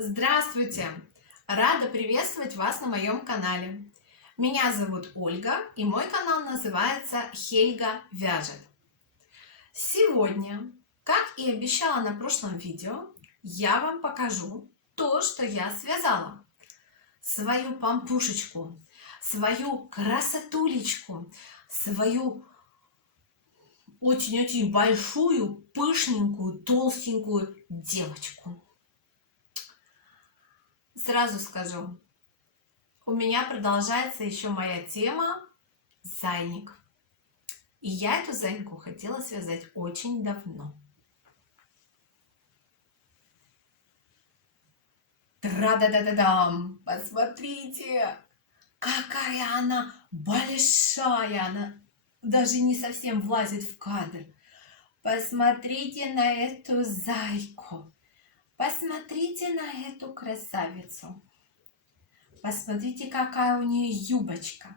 Здравствуйте! Рада приветствовать вас на моем канале. Меня зовут Ольга, и мой канал называется Хельга вяжет. Сегодня, как и обещала на прошлом видео, я вам покажу то, что я связала. Свою пампушечку, свою красотулечку, свою очень-очень большую, пышненькую, толстенькую девочку. Сразу скажу, у меня продолжается еще моя тема зайник. И я эту зайку хотела связать очень давно. Тра-да-да-да-дам! Посмотрите, какая она большая! Она даже не совсем влазит в кадр. Посмотрите на эту зайку. Посмотрите на эту красавицу. Посмотрите, какая у нее юбочка.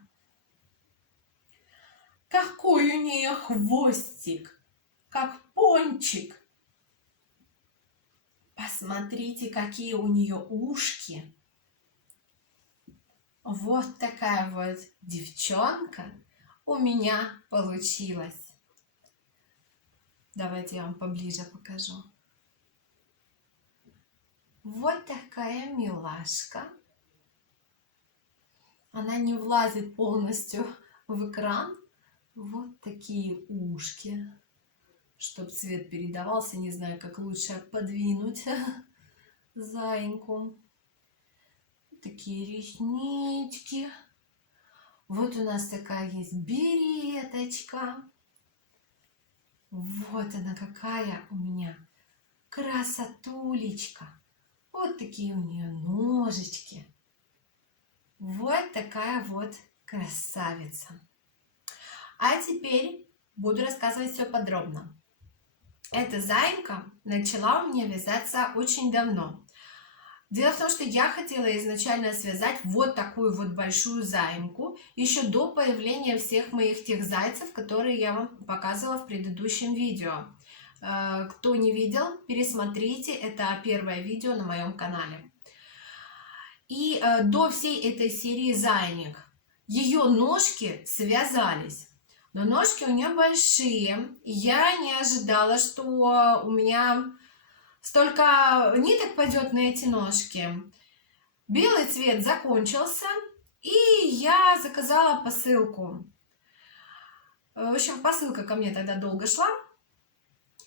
Какой у нее хвостик, как пончик. Посмотрите, какие у нее ушки. Вот такая вот девчонка у меня получилась. Давайте я вам поближе покажу. Вот такая милашка. Она не влазит полностью в экран. Вот такие ушки. Чтоб цвет передавался, не знаю, как лучше подвинуть зайку. Такие реснички. Вот у нас такая есть береточка. Вот она какая у меня красотулечка. Вот такие у нее ножички. Вот такая вот красавица. А теперь буду рассказывать все подробно. Эта зайка начала у меня вязаться очень давно. Дело в том, что я хотела изначально связать вот такую вот большую займку еще до появления всех моих тех зайцев, которые я вам показывала в предыдущем видео. Кто не видел, пересмотрите, это первое видео на моем канале. И до всей этой серии зайник ее ножки связались. Но ножки у нее большие. Я не ожидала, что у меня столько ниток пойдет на эти ножки. Белый цвет закончился, и я заказала посылку. В общем, посылка ко мне тогда долго шла.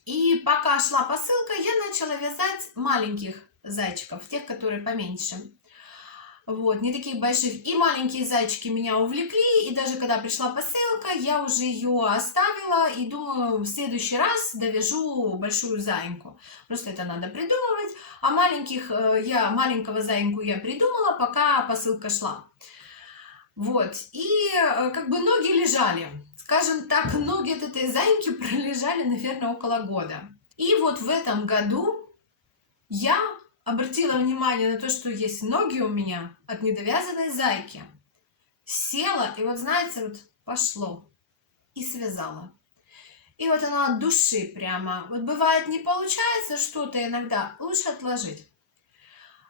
И пока шла посылка, я начала вязать маленьких зайчиков, тех, которые поменьше. Вот, не таких больших. И маленькие зайчики меня увлекли, и даже когда пришла посылка, я уже ее оставила, и думаю, в следующий раз довяжу большую зайку. Просто это надо придумывать. А маленького зайку я придумала, пока посылка шла. Вот, и как бы ноги лежали. Скажем так, ноги от этой зайки пролежали, наверное, около года. И вот в этом году я обратила внимание на то, что есть ноги у меня от недовязанной зайки. Села, и вот знаете, вот пошло. И связала. И вот оно от души прямо. Вот бывает не получается что-то иногда, лучше отложить.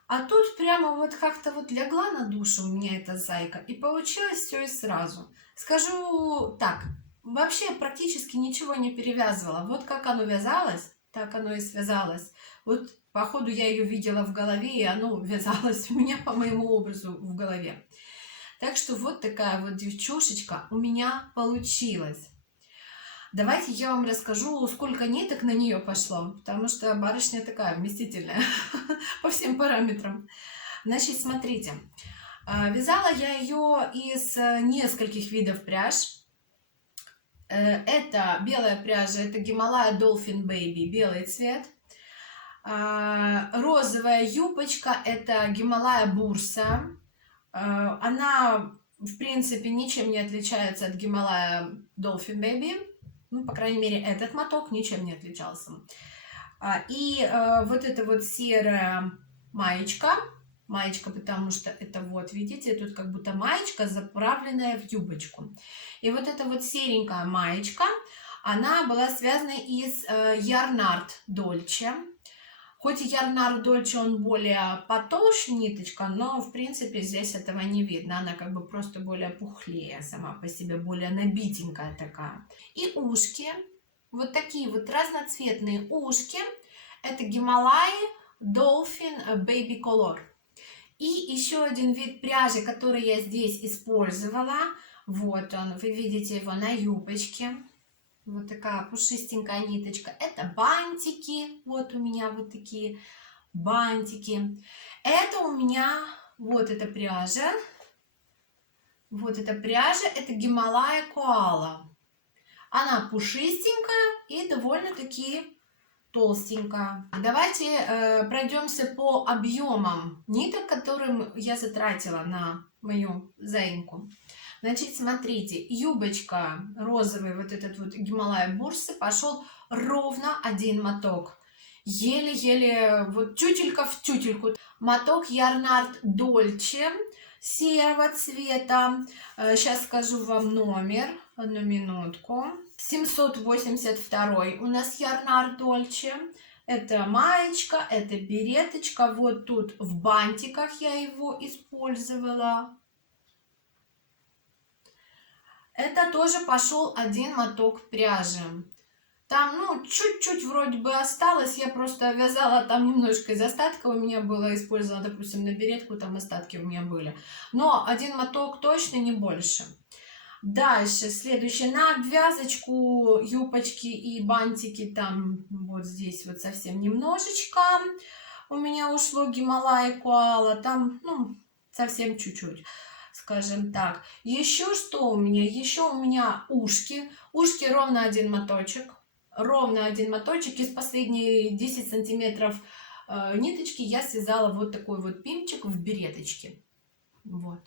А тут прямо вот как-то вот легла на душу у меня эта зайка. И получилось все и сразу. Скажу так, вообще практически ничего не перевязывала. Вот как оно вязалось, так оно и связалось. Вот походу я ее видела в голове, и оно вязалось у меня по моему образу в голове. Так что вот такая вот девчушечка у меня получилась. Давайте я вам расскажу, сколько ниток на нее пошло, потому что барышня такая вместительная по всем параметрам. Значит, смотрите, вязала я ее из нескольких видов пряж. Это белая пряжа, это Гималая Dolphin Baby, белый цвет. Розовая юбочка, это Гималая Бурса. Она, в принципе, ничем не отличается от Гималая Dolphin Baby. Ну, по крайней мере, этот моток ничем не отличался. И вот эта вот серая маечка, потому что это вот, видите, тут как будто маечка, заправленная в юбочку. И вот эта вот серенькая маечка, она была связана из Yarn Art Dolce. Хоть и Ярнар Дольче, он более потолще ниточка, но в принципе здесь этого не видно. Она как бы просто более пухлее сама по себе, более набитенькая такая. И ушки, вот такие вот разноцветные ушки. Это Гималаи Dolphin Baby Color. И еще один вид пряжи, который я здесь использовала. Вот он, вы видите его на юбочке. Вот такая пушистенькая ниточка. Это бантики. Вот у меня вот такие бантики. Это у меня вот эта пряжа. Вот эта пряжа. Это Гималая Коала. Она пушистенькая и довольно-таки толстенькая. Давайте пройдемся по объемам ниток, которые я затратила на мою заимку. Значит, смотрите, юбочка розовый, вот этот вот Гималая Бурсы, пошел ровно один моток. Еле-еле, вот тютелька в тютельку. Моток Ярнард Дольче серого цвета. Сейчас скажу вам номер, одну минутку. 782 у нас Ярнард Дольче. Это маечка, это береточка. Вот тут в бантиках я его использовала. Это тоже пошел один моток пряжи. Там, ну, чуть-чуть вроде бы осталось. Я просто вязала там немножко из остатка. У меня было использовано, допустим, на беретку, там остатки у меня были. Но один моток точно, не больше. Дальше, следующее. На обвязочку юбочки и бантики там вот здесь вот совсем немножечко. У меня ушло Гималая Коала. Там, ну, совсем чуть-чуть, скажем так. Еще что у меня? Еще у меня ушки. Ушки ровно один моточек. Ровно один моточек. Из последние 10 сантиметров ниточки я связала вот такой вот пимчик в береточке. Вот.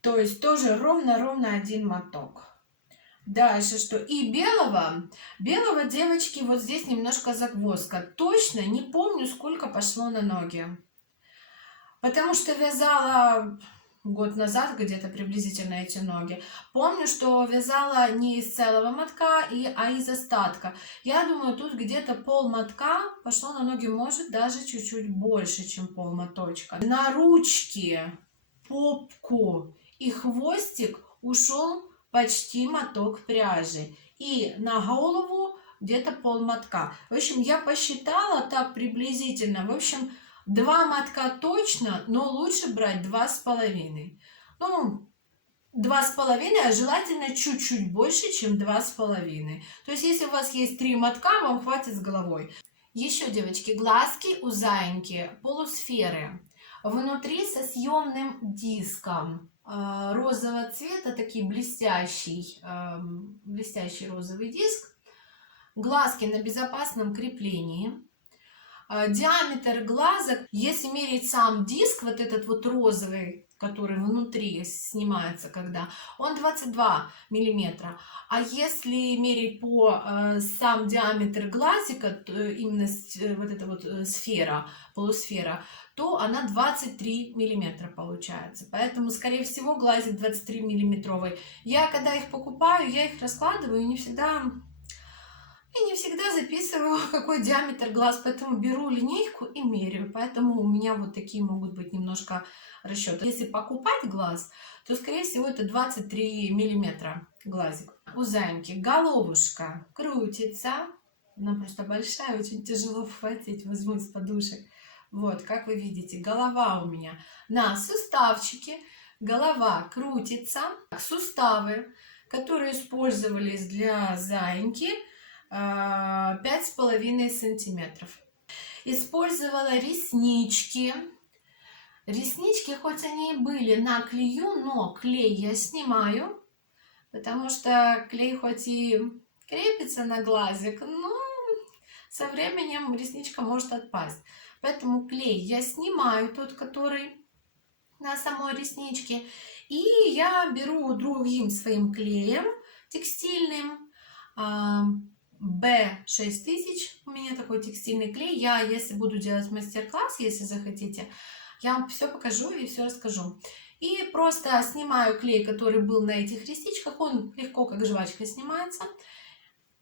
То есть тоже ровно один моток. Дальше что? И белого, девочки, вот здесь немножко загвоздка. Точно не помню, сколько пошло на ноги. Потому что вязала год назад где-то приблизительно эти ноги. Помню, что вязала не из целого мотка, а из остатка. Я думаю, тут где-то пол мотка пошло на ноги, может даже чуть-чуть больше, чем пол моточка. На ручки, попку и хвостик ушел почти моток пряжи. И на голову где-то пол мотка. В общем, я посчитала так приблизительно. В общем, 2 мотка точно, но лучше брать 2,5. Ну, 2,5, а желательно чуть-чуть больше, чем 2,5. То есть, если у вас есть 3 мотка, вам хватит с головой. Еще, девочки, глазки у заиньки полусферы. Внутри со съемным диском розового цвета, такой блестящий розовый диск. Глазки на безопасном креплении. Диаметр глазок, если мерить сам диск, вот этот вот розовый, который внутри снимается, когда он 22 миллиметра, а если мерить по сам диаметр глазика, именно вот эта вот сфера, полусфера, то она 23 миллиметра получается. Поэтому, скорее всего, глазик 23 миллиметровый. Я, когда их покупаю, я их раскладываю, и не всегда записываю, какой диаметр глаз, поэтому беру линейку и меряю. Поэтому у меня вот такие могут быть немножко расчеты. Если покупать глаз, то, скорее всего, это 23 миллиметра глазик. У заиньки головушка крутится. Она просто большая, очень тяжело хватить, возьму из подушек. Вот, как вы видите, голова у меня на суставчике. Голова крутится. Суставы, которые использовались для заиньки, 5,5 сантиметров. Использовала реснички. Реснички, хоть они и были на клею, но клей я снимаю, потому что клей хоть и крепится на глазик, но со временем ресничка может отпасть. Поэтому клей я снимаю, тот, который на самой ресничке, и я беру другим своим клеем текстильным, B6000, у меня такой текстильный клей. Я, если буду делать мастер-класс, если захотите, я вам все покажу и все расскажу. И просто снимаю клей, который был на этих ресничках. Он легко, как жвачка, снимается.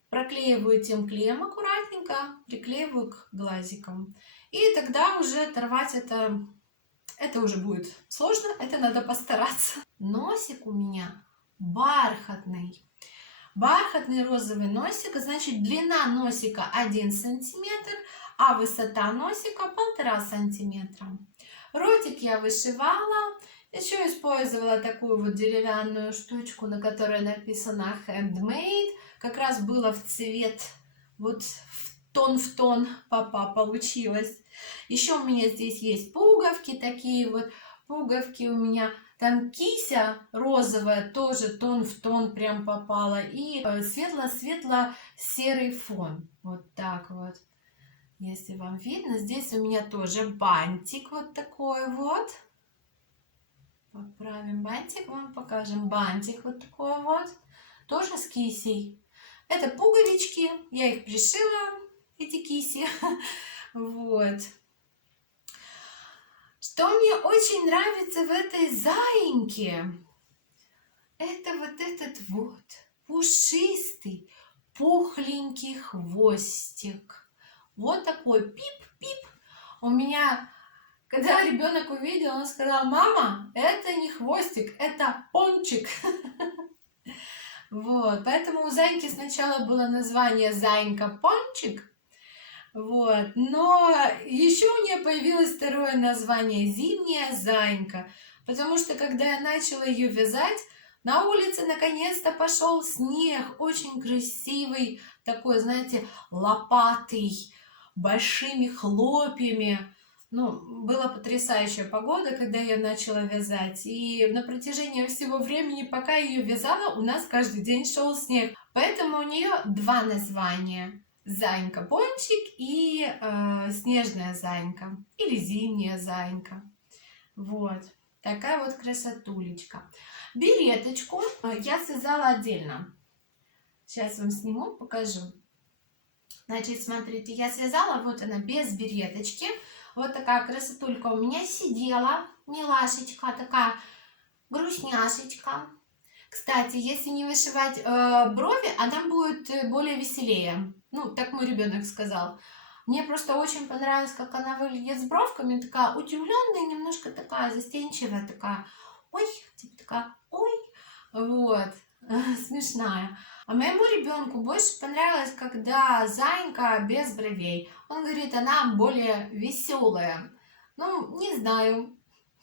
проклеиваю тем клеем аккуратненько, приклеиваю к глазикам. И тогда уже оторвать это уже будет сложно, это надо постараться. Носик у меня бархатный. Бархатный розовый носик, значит длина носика 1 сантиметр, а высота носика 1,5 сантиметра. Ротик я вышивала, еще использовала такую вот деревянную штучку, на которой написано handmade, как раз было в цвет, вот в тон папа получилось. Еще у меня здесь есть пуговки, такие вот пуговки у меня. Там кися розовая, тоже тон в тон прям попала. И светло-светло-серый фон. Вот так вот. Если вам видно, здесь у меня тоже бантик вот такой вот. Поправим бантик, вам покажем. Бантик вот такой вот. Тоже с кисей. Это пуговички. Я их пришила, эти киси. Вот. Что мне очень нравится в этой заиньке, это вот этот вот пушистый, пухленький хвостик. Вот такой пип-пип. У меня, когда ребенок увидел, он сказал: мама, это не хвостик, это пончик. Вот, поэтому у зайки сначала было название Зайка-пончик. Вот. Но еще у нее появилось второе название — Зимняя зайка. Потому что когда я начала ее вязать, на улице наконец-то пошел снег. Очень красивый, такой, знаете, лопатый, большими хлопьями. Ну, была потрясающая погода, когда я начала вязать. И на протяжении всего времени, пока я ее вязала, у нас каждый день шел снег. Поэтому у нее два названия: Зайка-пончик и снежная зайка или зимняя зайка. Вот такая вот красотулечка. Береточку я связала отдельно. Сейчас вам сниму, покажу. Значит, смотрите, я связала, вот она без береточки. Вот такая красотулька у меня сидела, милашечка, такая грустняшечка. Кстати, если не вышивать брови, она будет более веселее. Ну, так мой ребенок сказал. Мне просто очень понравилось, как она выглядит с бровками. Такая удивленная, немножко такая застенчивая, такая ой, типа такая ой. Вот, смешная. А моему ребенку больше понравилось, когда зайка без бровей. Он говорит, она более веселая. Ну, не знаю,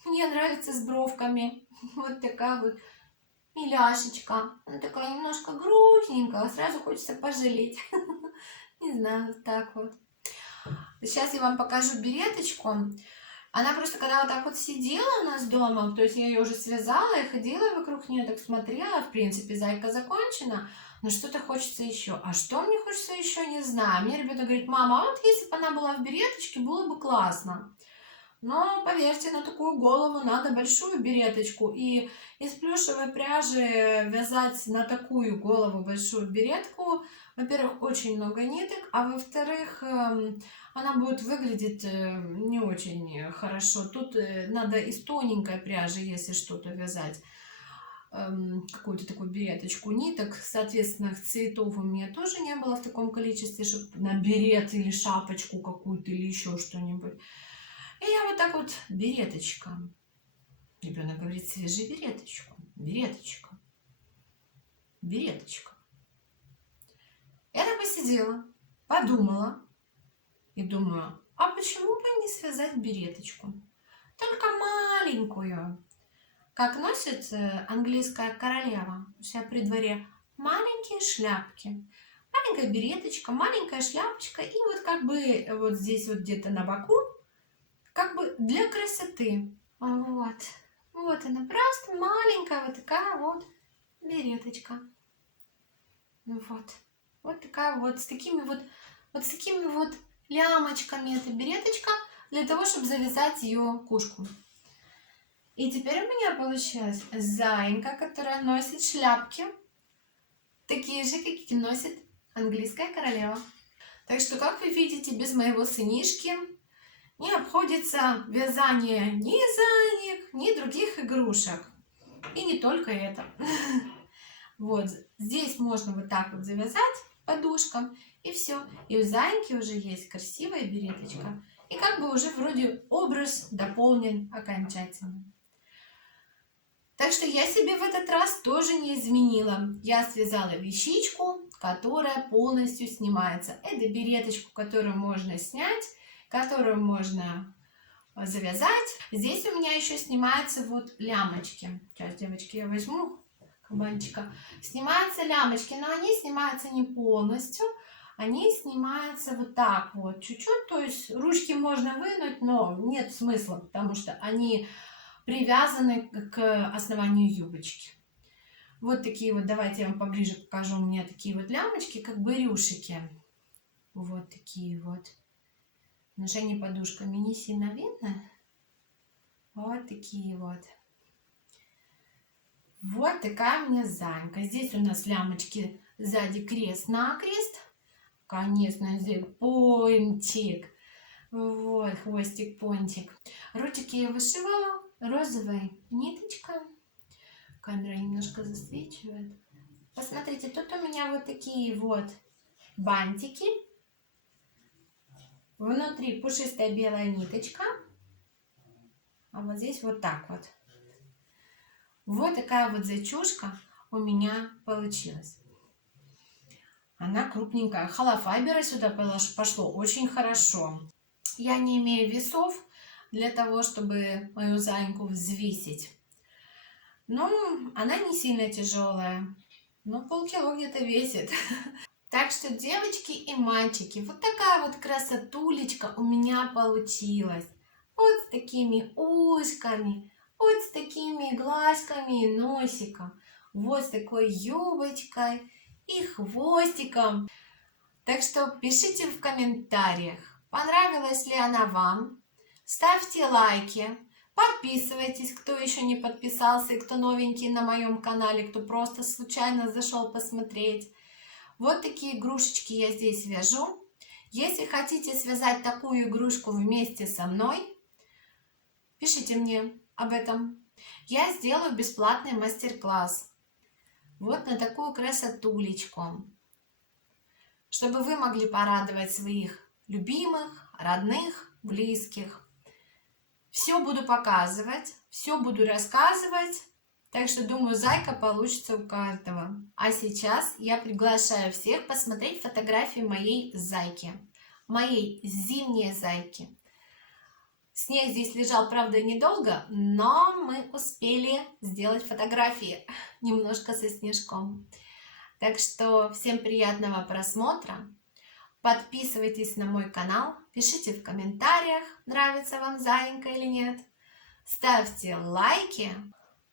мне нравится с бровками. Вот такая вот миляшечка. Она такая немножко грустненькая, сразу хочется пожалеть. Не знаю, вот так вот. Сейчас я вам покажу береточку. Она просто, когда вот так вот сидела у нас дома, то есть я ее уже связала и ходила вокруг нее, так смотрела, в принципе, зайка закончена, но что-то хочется еще. А что мне хочется еще, не знаю. Мне ребята говорят, мама, а вот если бы она была в береточке, было бы классно. Но, поверьте, на такую голову надо большую береточку. И из плюшевой пряжи вязать на такую голову большую беретку, во-первых, очень много ниток, а во-вторых, она будет выглядеть не очень хорошо. Тут надо из тоненькой пряжи, если что-то вязать, какую-то такую береточку ниток. Соответственно, цветов у меня тоже не было в таком количестве, чтобы на берет или шапочку какую-то или еще что-нибудь. И я вот так вот, береточка. Ребенок говорит, свяжи береточку. Береточка. Береточка. Я так посидела, подумала и думаю, а почему бы не связать береточку? Только маленькую. Как носит английская королева у себя при дворе маленькие шляпки. Маленькая береточка, маленькая шляпочка. И вот как бы вот здесь вот где-то на боку, как бы для красоты. Вот. Вот она, просто маленькая вот такая вот береточка. Вот. Вот такая вот, с такими вот лямочками эта береточка, для того, чтобы завязать ее кушку. И теперь у меня получилась зайка, которая носит шляпки, такие же, какие носит английская королева. Так что, как вы видите, без моего сынишки не обходится вязание ни заек, ни других игрушек. И не только это. Вот здесь можно вот так вот завязать. подушкам. И все. И у зайки уже есть красивая береточка. И как бы уже вроде образ дополнен окончательно. Так что я себе в этот раз тоже не изменила. Я связала вещичку, которая полностью снимается. Это береточку, которую можно снять, которую можно завязать. Здесь у меня еще снимаются вот лямочки. Сейчас, девочки, я возьму кабанчика. Снимаются лямочки, но они снимаются не полностью. Они снимаются вот так вот, чуть-чуть. То есть ручки можно вынуть, но нет смысла, потому что они привязаны к основанию юбочки. Вот такие вот, давайте я вам поближе покажу. У меня такие вот лямочки, как бы рюшики. Вот такие вот. Ношение подушками не сильно видно. Вот такие вот. Вот такая у меня зайка. Здесь у нас лямочки сзади крест-накрест. Конечно, здесь пончик. Вот, хвостик-пончик. Ручки я вышивала розовой ниточкой. Камера немножко засвечивает. Посмотрите, тут у меня вот такие вот бантики. Внутри пушистая белая ниточка. А вот здесь вот так вот. Вот такая вот зайчушка у меня получилась. Она крупненькая. Холофайбера сюда пошло очень хорошо. Я не имею весов для того, чтобы мою зайку взвесить. Но она не сильно тяжелая. Ну, полкило где-то весит. Так что, девочки и мальчики, вот такая вот красотулечка у меня получилась. Вот с такими ушками, вот с такими глазками и носиком, вот с такой юбочкой и хвостиком. Так что пишите в комментариях, понравилась ли она вам. Ставьте лайки, подписывайтесь, кто еще не подписался и кто новенький на моем канале, кто просто случайно зашел посмотреть. Вот такие игрушечки я здесь вяжу. Если хотите связать такую игрушку вместе со мной, пишите мне об этом. Я сделаю бесплатный мастер-класс. Вот на такую красотулечку. Чтобы вы могли порадовать своих любимых, родных, близких. Все буду показывать, все буду рассказывать. Так что, думаю, зайка получится у каждого. А сейчас я приглашаю всех посмотреть фотографии моей зайки. Моей зимней зайки. Снег здесь лежал, правда, недолго, но мы успели сделать фотографии немножко со снежком. Так что всем приятного просмотра. Подписывайтесь на мой канал, пишите в комментариях, нравится вам зайка или нет. Ставьте лайки.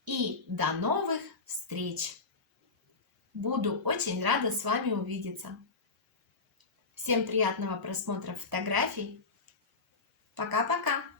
И до новых встреч! Буду очень рада с вами увидеться. Всем приятного просмотра фотографий. Пока-пока!